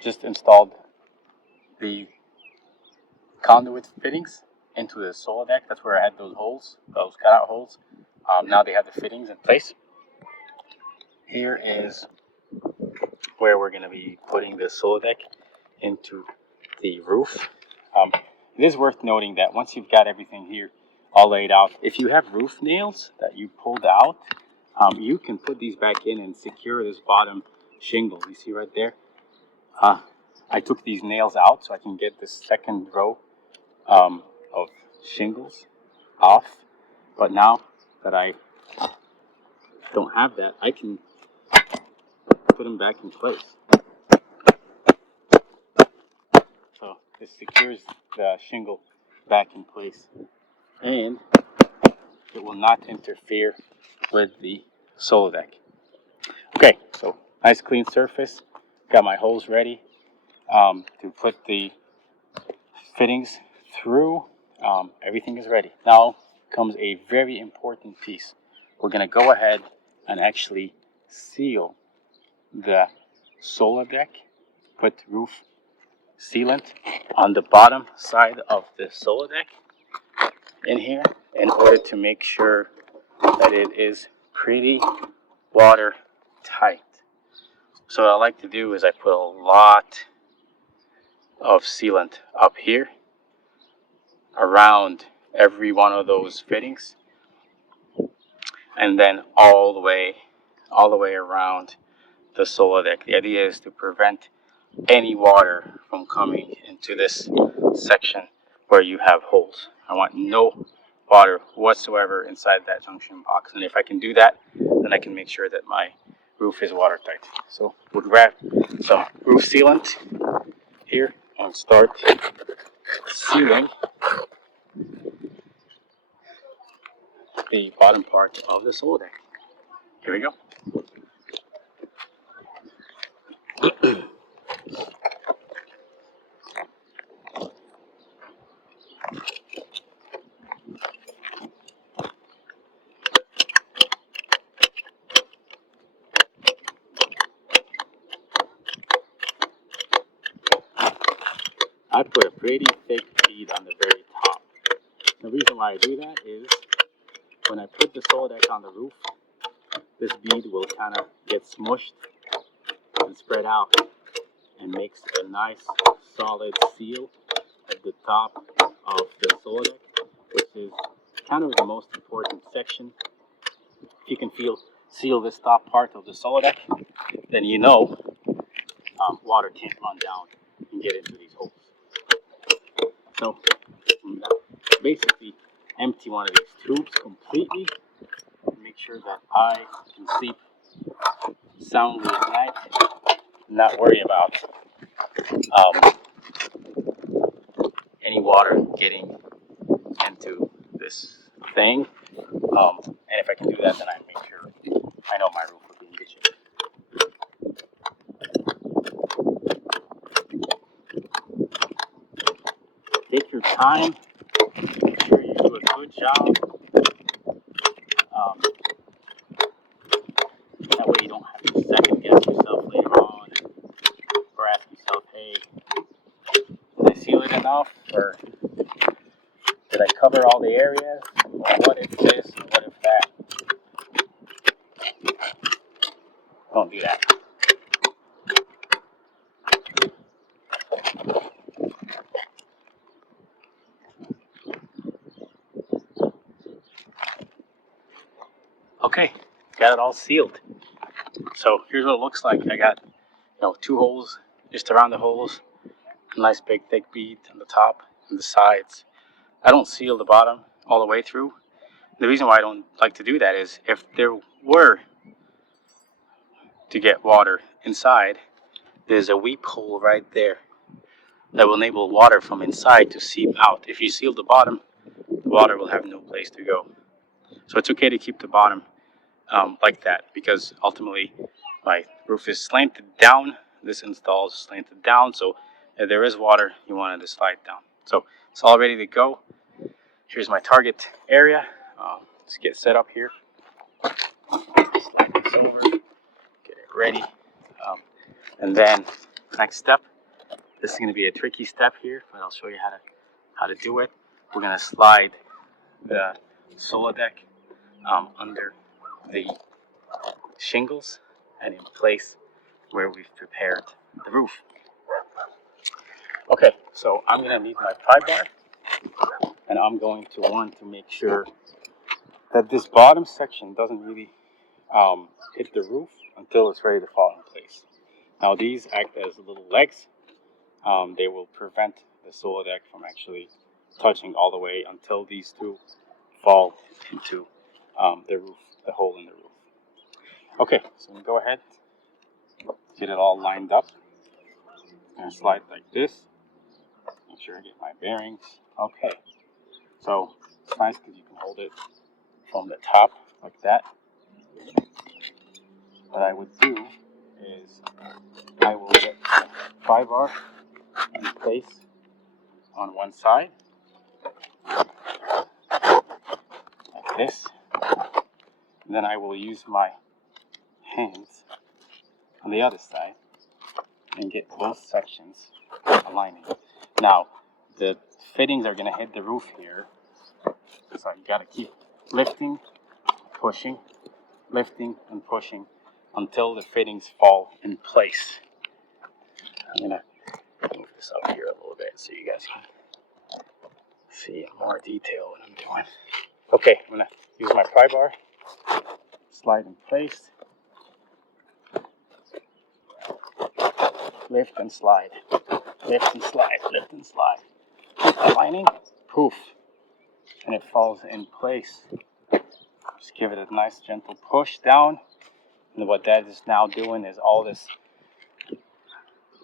just installed the conduit fittings into the Soladeck. That's where I had those holes, those cutout holes. Now they have the fittings in place. Here is where we're going to be putting the Soladeck into the roof. It is worth noting that once you've got everything here all laid out, if you have roof nails that you pulled out, you can put these back in and secure this bottom shingle. You see right there? I took these nails out so I can get this second row of shingles off. But now that I don't have that, I can put them back in place. So this secures the shingle back in place, and it will not interfere with the Soladeck. Okay, so nice clean surface. Got my holes ready to put the fittings through. Everything is ready. Now comes a very important piece. We're going to go ahead and actually seal the Soladeck, put roof sealant on the bottom side of the Soladeck in here in order to make sure that it is pretty watertight. So what I like to do is I put a lot of sealant up here around every one of those fittings, and then all the way around the Soladeck. The idea is to prevent any water from coming into this section where you have holes. I want no water whatsoever inside that junction box, and if I can do that, then I can make sure that my roof is watertight. So we'll grab some roof sealant here and start sealing the bottom part of the Soladeck. Here we go. I put a pretty thick bead on the very top. The reason why I do that is when I put the Soladeck on the roof, this bead will kind of get smushed and spread out and makes a nice solid seal at the top of the Soladeck, which is kind of the most important section. If you can seal this top part of the Soladeck, then you know water can't run down and get into these holes. So basically empty one of these tubes completely, make sure that I can sleep soundly at night, not worry about any water getting into this thing. And if I can do that, then I make sure I know my roof will be in good shape. Take your time, make sure you do a good job. That way you don't have to second guess yourself later on or ask yourself, hey, did I seal it enough? Or did I cover all the areas? Or what if this? Or what if that? Don't do that. Okay, got it all sealed. So here's what it looks like. I got, 2 holes just around the holes, a nice big thick bead on the top and the sides. I don't seal the bottom all the way through. The reason why I don't like to do that is if there were to get water inside, there's a weep hole right there that will enable water from inside to seep out. If you seal the bottom, the water will have no place to go. So it's okay to keep the bottom like that, because ultimately my roof is slanted down. This install is slanted down, so if there is water, you want it to slide down. So it's all ready to go. Here's my target area. Let's get set up here. Slide this over, get it ready. And then next step This is going to be a tricky step here, but I'll show you how to do it. We're going to slide the Soladeck under the shingles and in place where we've prepared the roof. Okay, so I'm going to need my pry bar, and I'm going to want to make sure that this bottom section doesn't really hit the roof until it's ready to fall in place. Now these act as little legs. They will prevent the Soladeck from actually touching all the way until these two fall into the roof, the hole in the roof. Okay, so we go ahead, get it all lined up, and slide like this. Make sure I get my bearings. Okay, so it's nice because you can hold it from the top like that. What I would do is I will get the pry bar in place on one side, like this. And then I will use my hands on the other side and get both sections aligning. Now, the fittings are going to hit the roof here, so you got to keep lifting, pushing, lifting, and pushing until the fittings fall in place. I'm going to move this up here a little bit so you guys can see in more detail what I'm doing. Okay, I'm going to use my pry bar, slide in place, lift and slide, lift and slide, lift and slide. Aligning, poof, and it falls in place. Just give it a nice gentle push down, and what that is now doing is all this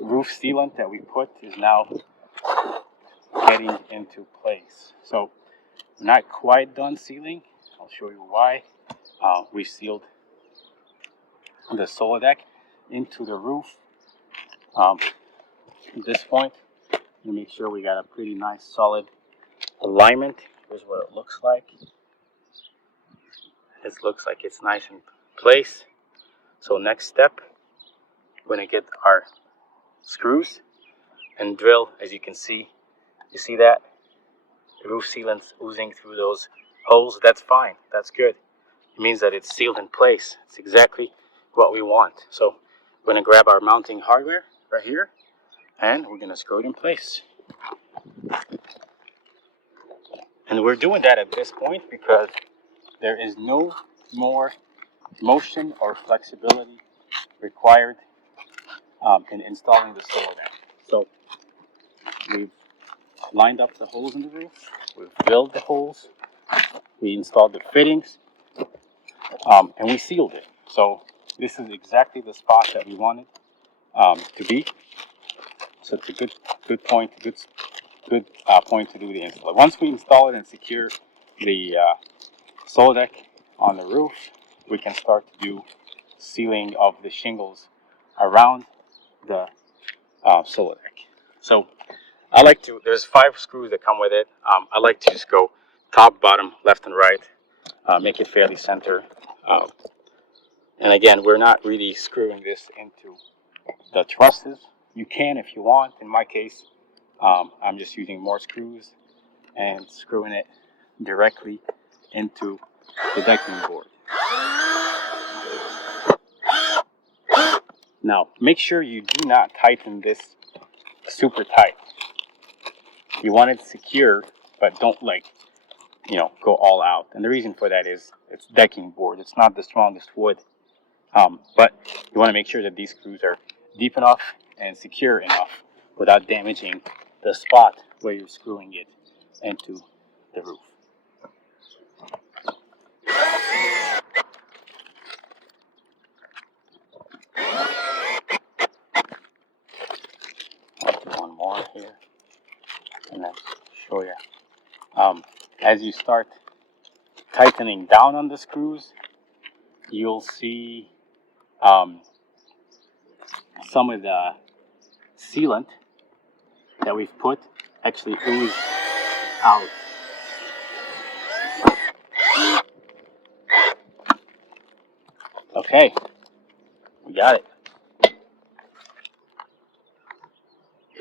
roof sealant that we put is now getting into place. So we're not quite done sealing. I'll show you why. We sealed the Soladeck into the roof. At this point, to make sure we got a pretty nice solid alignment. Here's what it looks like. It looks like it's nice in place. So next step, we're going to get our screws and drill. As you can see, you see that? The roof sealant's oozing through those holes. That's fine. That's good. It means that it's sealed in place. It's exactly what we want. So we're going to grab our mounting hardware right here, and we're going to screw it in place. And we're doing that at this point because there is no more motion or flexibility required in installing the Soladeck. So we've lined up the holes in the roof, we've drilled the holes, we installed the fittings, and we sealed it. So this is exactly the spot that we wanted to be. So it's a good point to do the install. Once we install it and secure the Soladeck on the roof, we can start to do sealing of the shingles around the Soladeck. So I like to, there's 5 screws that come with it. I like to just go top, bottom, left and right, make it fairly center. And again, we're not really screwing this into the trusses. You can if you want. In my case, I'm just using more screws and screwing it directly into the decking board. Now, make sure you do not tighten this super tight. You want it secure, but don't go all out. And the reason for that is it's decking board. It's not the strongest wood. But you want to make sure that these screws are deep enough and secure enough without damaging the spot where you're screwing it into the roof. I'll do one more here and then show you. As you start tightening down on the screws, you'll see some of the sealant that we've put actually ooze out. Okay, we got it.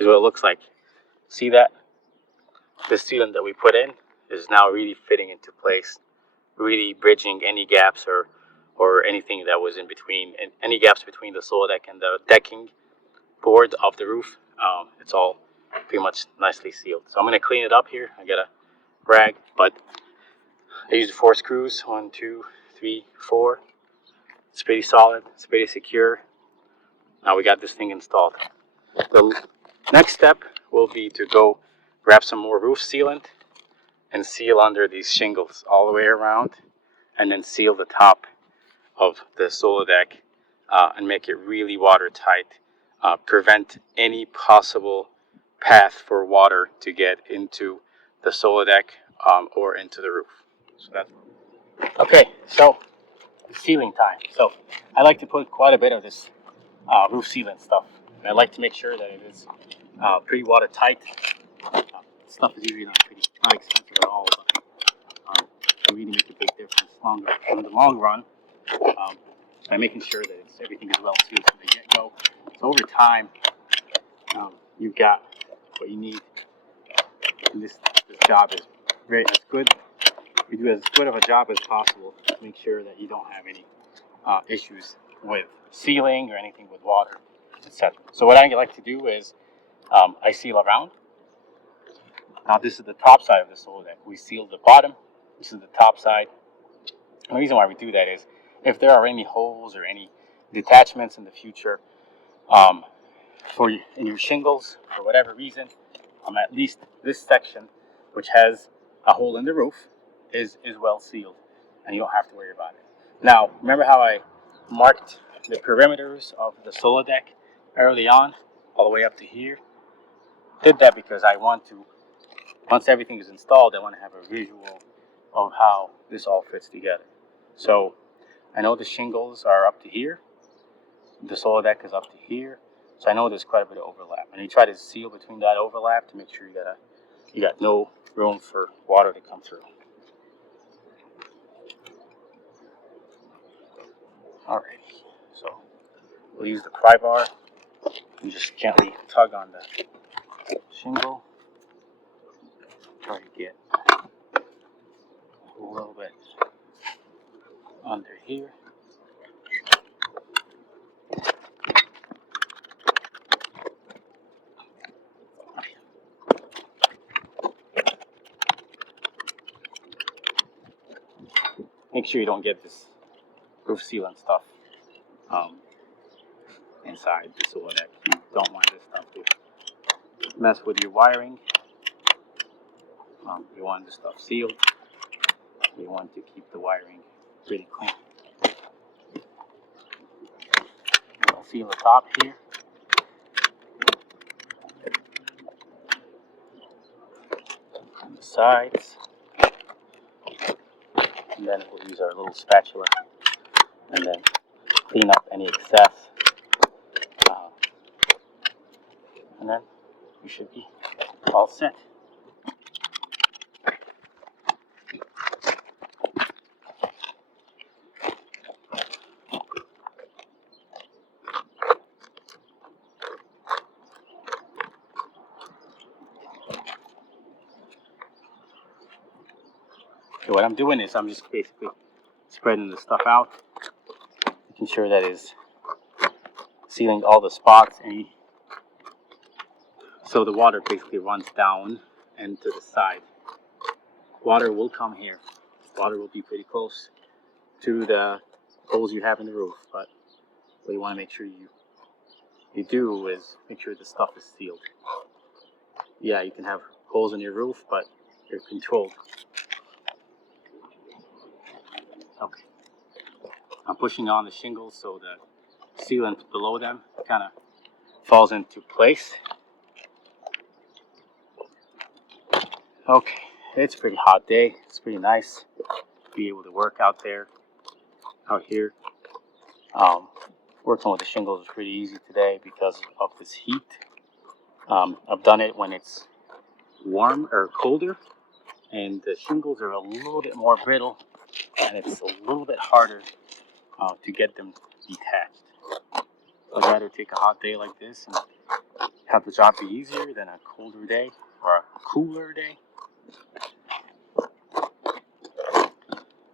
is what it looks like. See that? The sealant that we put in is now really fitting into place, really bridging any gaps or anything that was in between, and any gaps between the Soladeck and the decking board of the roof. It's all pretty much nicely sealed. So I'm going to clean it up here. I got a rag, but I used 4 screws. 1, 2, 3, 4. It's pretty solid. It's pretty secure. Now we got this thing installed. The next step will be to go grab some more roof sealant and seal under these shingles all the way around, and then seal the top of the Soladeck and make it really watertight. Prevent any possible path for water to get into the Soladeck or into the roof. So that's okay. So sealing time. So I like to put quite a bit of this roof sealant stuff, and I like to make sure that it is pretty watertight. Stuff is usually not expensive at all, but can really make a big difference in the long run by making sure that everything is well sealed from the get-go. So over time, you've got what you need. And this job is as good. We do as good of a job as possible to make sure that you don't have any issues with sealing or anything with water, etc. So what I like to do is I seal around. Now this is the top side of the Soladeck. We seal the bottom. This is the top side. And the reason why we do that is if there are any holes or any detachments in the future in your shingles for whatever reason, at least this section, which has a hole in the roof, is well sealed, and you don't have to worry about it. Now, remember how I marked the perimeters of the Soladeck early on, all the way up to here? Did that because I want to, once everything is installed, I want to have a visual of how this all fits together. So I know the shingles are up to here, the Soladeck is up to here, so I know there's quite a bit of overlap. And you try to seal between that overlap to make sure you got no room for water to come through. Alrighty, so we'll use the pry bar and just gently tug on the shingle. Try to get a little bit under here. Make sure you don't get this roof sealant stuff inside the Soladeck. You don't want this stuff to mess with your wiring. You want this stuff sealed. You want to keep the wiring pretty clean. I'll seal the top here. On the sides. And then we'll use our little spatula and then clean up any excess. And then we should be all set. Okay, what I'm doing is I'm just basically spreading the stuff out, making sure that is sealing all the spots, so the water basically runs down and to the side. Water will come here. Water will be pretty close to the holes you have in the roof, but what you want to make sure you do is make sure the stuff is sealed. Yeah, you can have holes in your roof, but you're controlled. Okay. I'm pushing on the shingles so the sealant below them kind of falls into place. Okay, it's a pretty hot day. It's pretty nice to be able to work out here. Working with the shingles is pretty easy today because of this heat. I've done it when it's warm or colder, and the shingles are a little bit more brittle, and it's a little bit harder to get them detached. I'd rather take a hot day like this and have the job be easier than a colder day or a cooler day.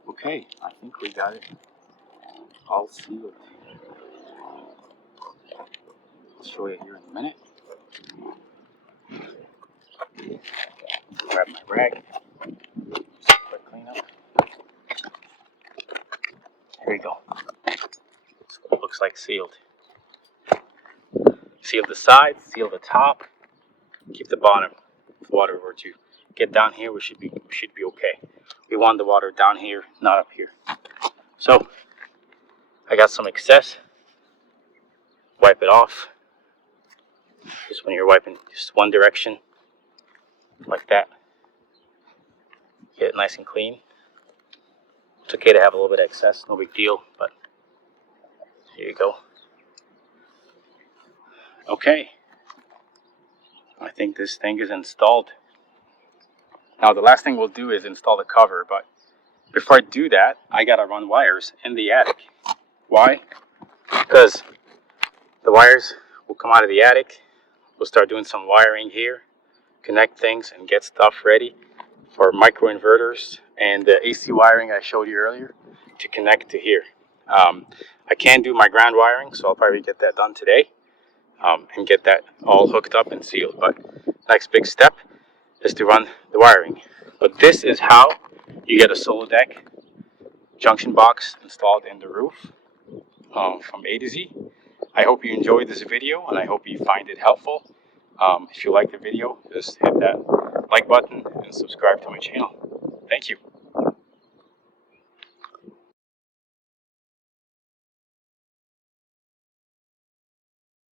Okay, I think we got it all sealed. I'll show you here in a minute. Grab my rag. Quick cleanup. Here we go. That's what it looks like sealed. Seal the sides, seal the top, keep the bottom. If water were to get down here, we should be okay. We want the water down here, not up here. So I got some excess. Wipe it off. Just when you're wiping just one direction, like that. Get it nice and clean. It's okay to have a little bit of excess, no big deal, but here you go. Okay, I think this thing is installed. Now the last thing we'll do is install the cover, but before I do that, I gotta run wires in the attic. Why? Because the wires will come out of the attic. We'll start doing some wiring here, connect things and get stuff ready for microinverters and the AC wiring I showed you earlier to connect to here. I can't do my ground wiring, so I'll probably get that done today and get that all hooked up and sealed. But next big step is to run the wiring. But this is how you get a Soladeck junction box installed in the roof from A to Z. I hope you enjoyed this video and I hope you find it helpful. If you like the video, just hit that like button and subscribe to my channel. Thank you.